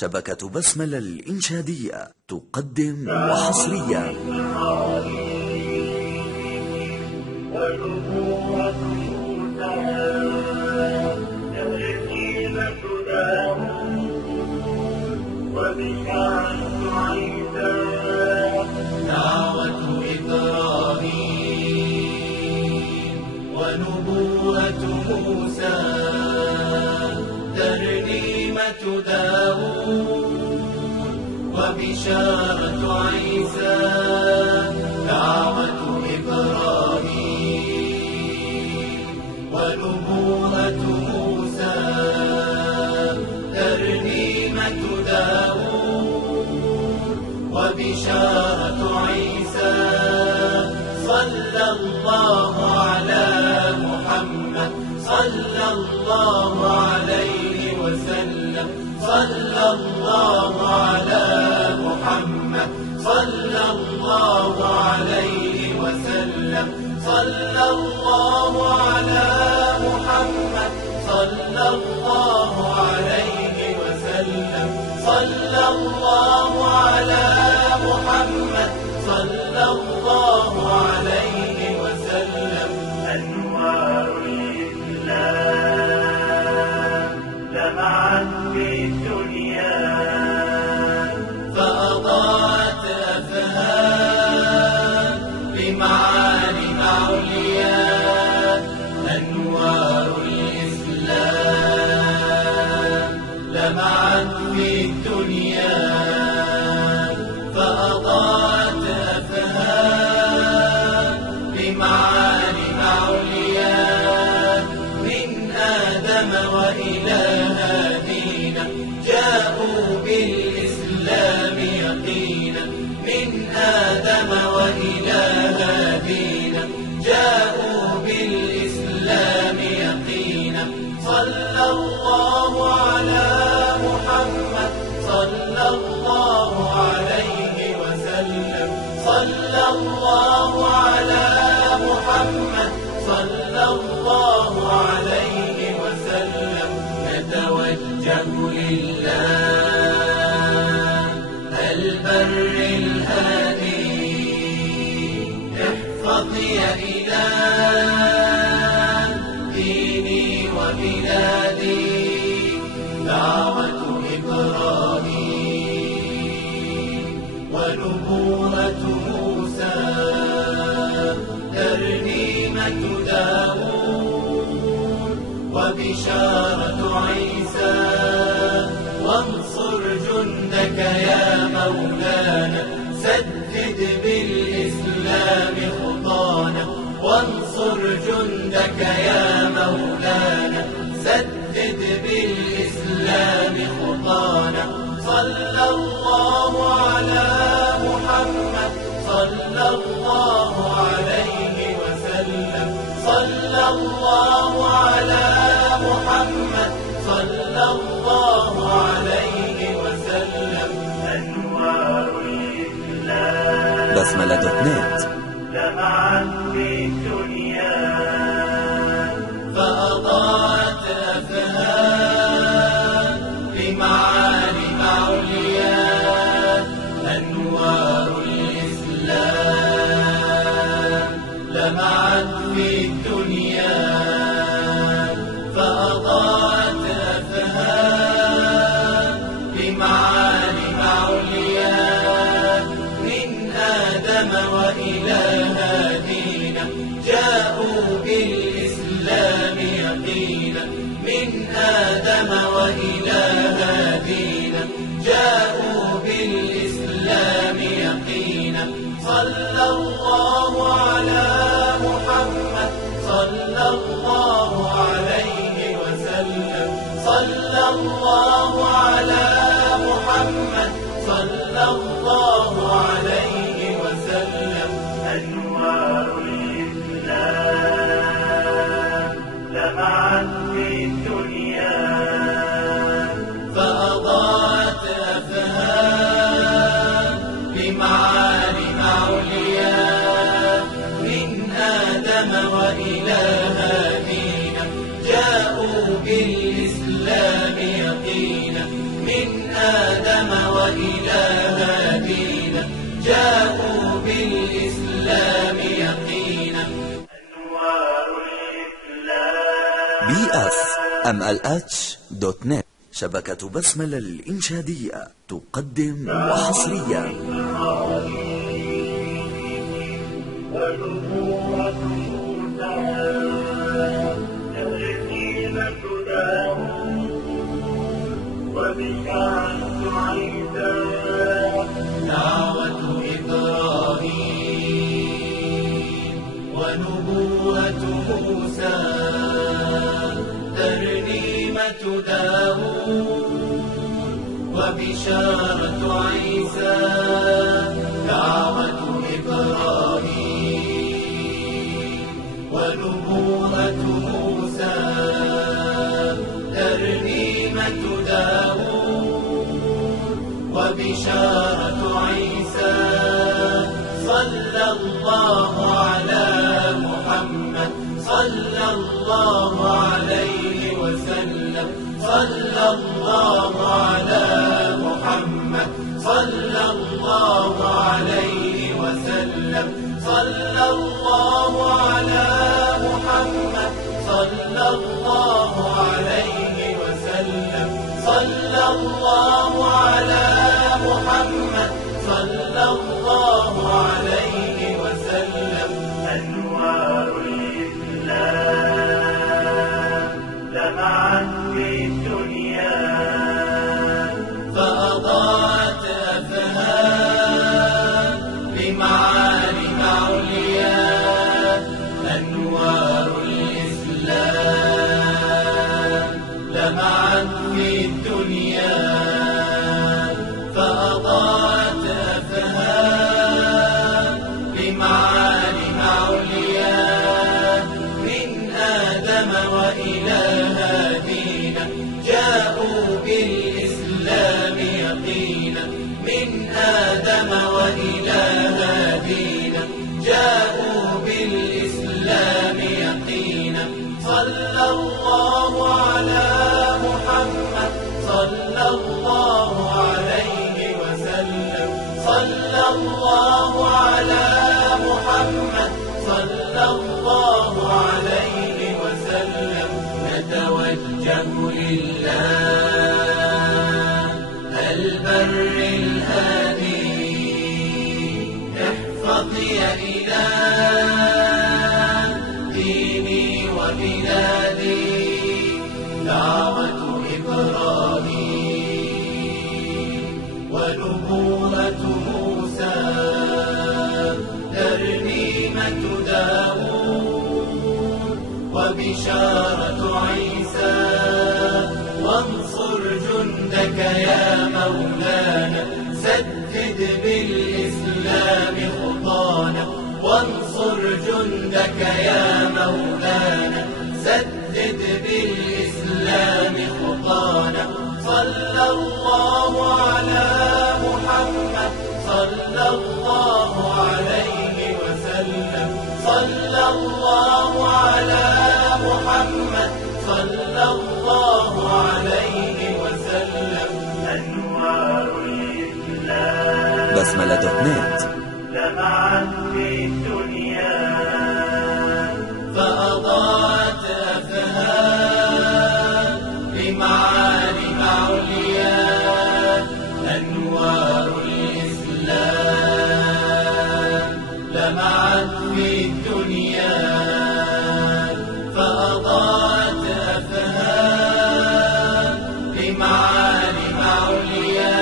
شبكة بسملة الإنشادية تقدم وحصريا دعوة إبراهيم ونبوءة موسى ترنيمة داود وبشارة عيسى دعوة إبراهيم ونبوءة موسى ترنيمة داود وبشارة عيسى صلى الله على محمد صلى الله عليه وسلم صلى الله على محمد صلى الله عليه وسلم صلى الله على محمد صلى الله عليه وسلم صلى الله على محمد صلى الله عليه وسلم أنوار الإسلام لمعت في الدنيا فأضاءت أفهام لمعاني عليا أنوار الإسلام لمعت في الدنيا فأضاءت أفهام لمعاني عليا من آدم وإلى هادينا جاءوا بالإسلام يقينا من آدم وإلى هادينا جاءوا بالإسلام يقينا صلى الله على محمد صلى الله عليه وسلم صلى الله على محمد صلى الله عليه وسلم نتوجه لله البر الهادي احفظ يا إله ديني وبلادي دعوة إبراهيم ونبوءة موسى ترنيمة داود وبشارة عيسى وانصر جندك يا مولانا سدد بالإسلام خطانا وانصر جندك يا مولانا سدد بالإسلام خطانا صلى الله على محمد صلى الله عليه وسلم صلى الله على محمد صلى الله عليه وسلم أنوار الإسلام بسملة.net لمعت في الدنيا فأضاءت أفهام لمعاني عليا أنوار الإسلام لمعت في الدنيا فأضاءت أفهام لمعاني عليا من آدم وإلى هادينا جاءوا بالإسلام يقينا من آدم وإلى هادينا جاءوا بالإسلام يقينا صلى الله على محمد صلى الله عليه وسلم صلى الله على محمد صلى الله عليه وسلم أنوار الإسلام لمعت في الدنيا فأضاءت أفهام لمعاني عليا آدم وإلى هادينا جاءوا بالإسلام يقينا. أنوار الإسلام. bfmlh.net شبكة بسملة الإنشادية تقدم وحصريا دعوة إبراهيم ونبوة موسى ترنيمة داود وبشارة عيسى. دعوة إبراهيم ونبوة موسى ترنيمة داود وبشارة عيسى. صلى الله على محمد صلى الله عليه وسلم. صلى الله على محمد صلى الله عليه وسلم. صلى الله على محمد صلى الله عليه وسلم. صلى الله على محمد صلى الله عليه وسلم. أنوار الإسلام لمعت في الدنيا فأضاءت أفهام لمعالم عليا. أنوار الإسلام لمعت في الدنيا فأضاءت أفهام لمعالم عليا. من آدم وإلى هادينا جاءوا بالإسلام يقينا. من آدم وإلى هادينا جاءوا بالإسلام يقينا. صلى الله على محمد صلى الله عليه وسلم. صلى الله على محمد صلى الله عليه وسلم. نتوجه لله البر الهادي احفظ يا إله ديني وبلادي. دعوة إبراهيم ونبوة موسى ترنيمة داود وبشارة عيسى. وانصر جندك يا مولانا سدد بالإسلام خطانا. وانصر جندك يا مولانا سدد بالإسلام خطانا. صلى الله على محمد صلى الله عليه وسلم. صلى الله على محمد صلى الله عليه وسلم. أنوار الإسلام بسملة.net لمعت في الدنيا فأضاءت أفهام لمعالم عليا. أنوار الإسلام لمعت في الدنيا فأضاءت أفهام لمعالم عليا.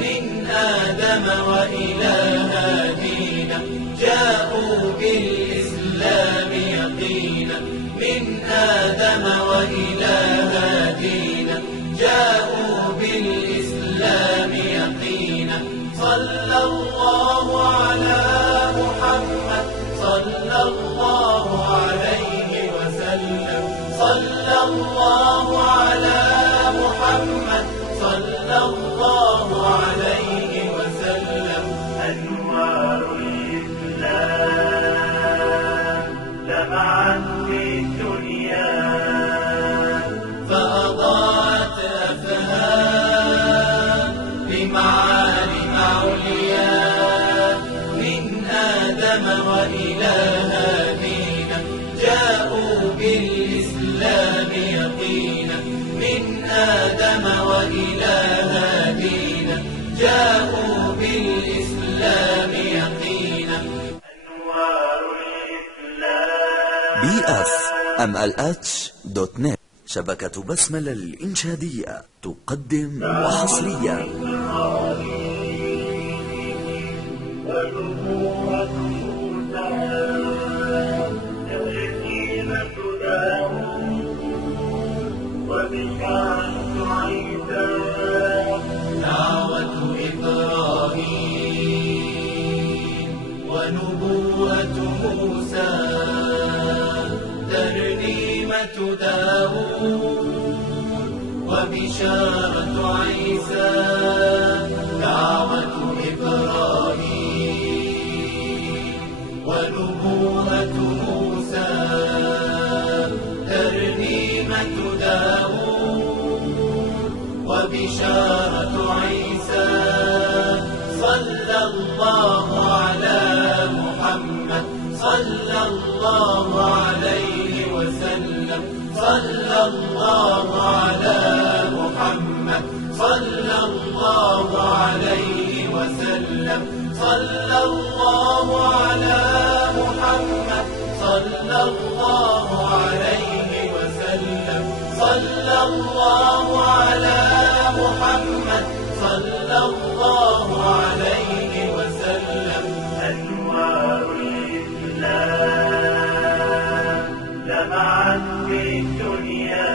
من آدم وإلى هادينا جاءوا وإلى هادينا جاءوا بالإسلام يقينا. أنوار الإسلام. BFMLH.net شبكة بسملة الإنشادية تقدم وحصريا دعوة إبراهيم ونبوءة موسى ترنيمة داود وبشارة عيسى. دعوة إبراهيم ونبوءة موسى ترنيمة داود وبشارة عيسى. صلى الله على محمد صلى الله عليه وسلم. صلى الله على محمد صلى الله عليه وسلم. صلى الله على محمد صلى الله عليه وسلم. صلى الله على محمد صلى الله عليه وسلم. أنوار الإسلام لمعت في الدنيا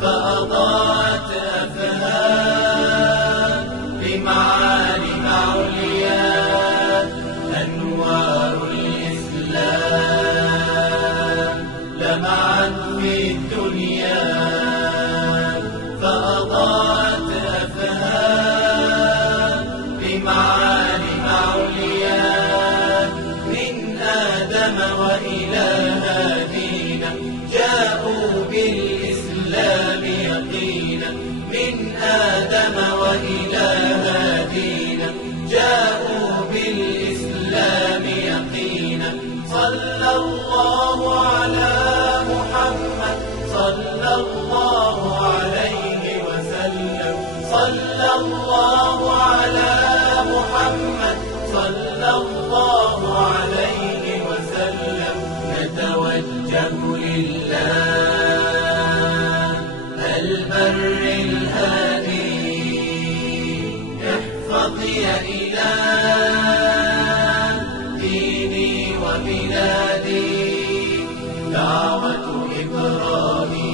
فأضاءت أفهام بمعالم عليا. أنوار الإسلام لمعت في الدنيا فأضاءت أفهام بمعالم عليا. من آدم وإلى هادينا جاءوا بالإسلام يقينا. من آدم وإلى هادينا جاءوا بالإسلام يقينا. صلى الله على محمد صلى الله عليه وسلم. صلى الله على محمد صلى الله عليه وسلم. نتوجه لله البر الهادي احفظ يا إله ديني وبلادي. دعوة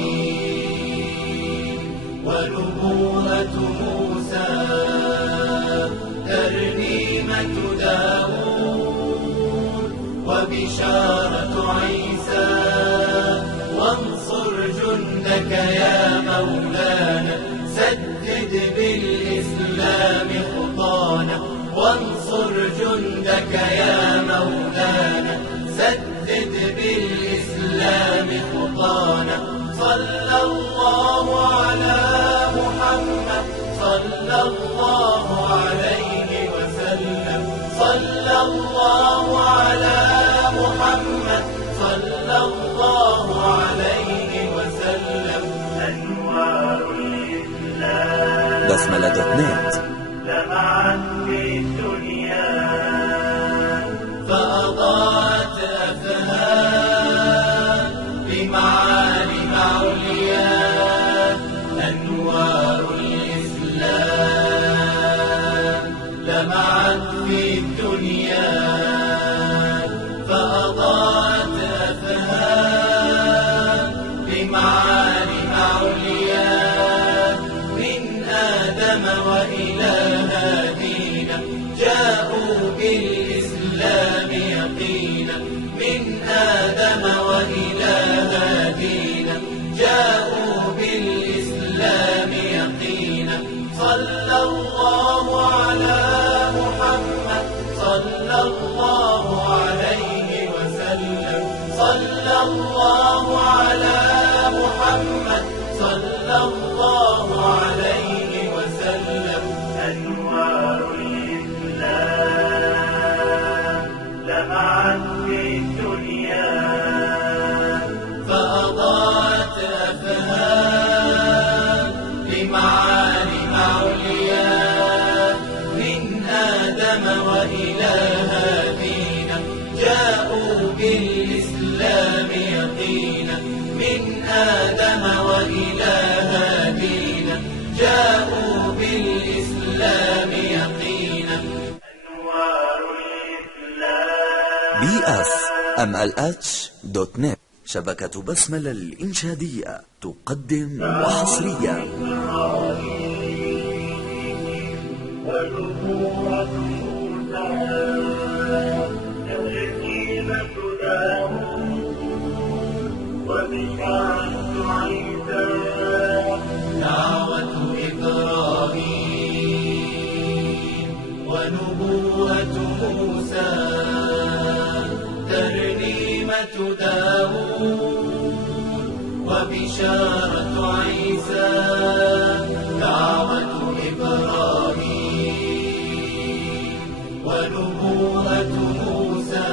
إبراهيم ونبوءة موسى ترنيمة داود وبشارة عيسى. وانصر جندك يا مولانا سدد بالإسلام خطانا. وانصر جندك يا مولانا سدد بالإسلام خطانا. صلى الله على محمد صلى الله عليه وسلم. صلى الله على محمد صلى الله عليه وسلم. أنوار الإسلام بسملة.net لمعت في الدنيا فأضاءت أفهام بمعالم عليا. أنوار الإسلام لمعت في الدنيا فأضاءت أفهام بمعالم عليا. من آدم وإلى هادينا جاءوا بالإسلام يقينا. من آدم وإلى هادينا جاءوا بالإسلام يقينا. صلى الله على محمد صلى الله عليه وسلم. صلى الله على محمد صلى الله عليه وسلم. لمعالم عليا من آدم وإلى هادينا جاءوا بالإسلام يقينا من آدم وإلى هادينا جاءوا بالإسلام يقينا أنوار الإسلام. BSMLH.net شبكة بسملة الإنشادية تقدم وحصريا دعوة إبراهيم ونبوة موسى ترنيمة داود وبشارة عيسى دعوة إبراهيم ونبوة موسى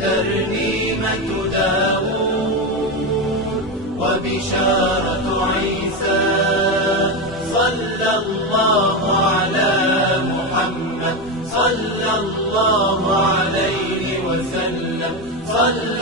ترنيمة داود وبشارة عيسى صلى الله على محمد صلى الله عليه وسلم صلى